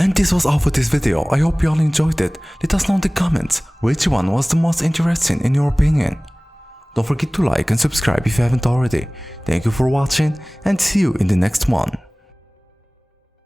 And this was all for this video. I hope you all enjoyed it. Let us know in the comments which one was the most interesting in your opinion. Don't forget to like and subscribe if you haven't already. Thank you for watching and see you in the next one.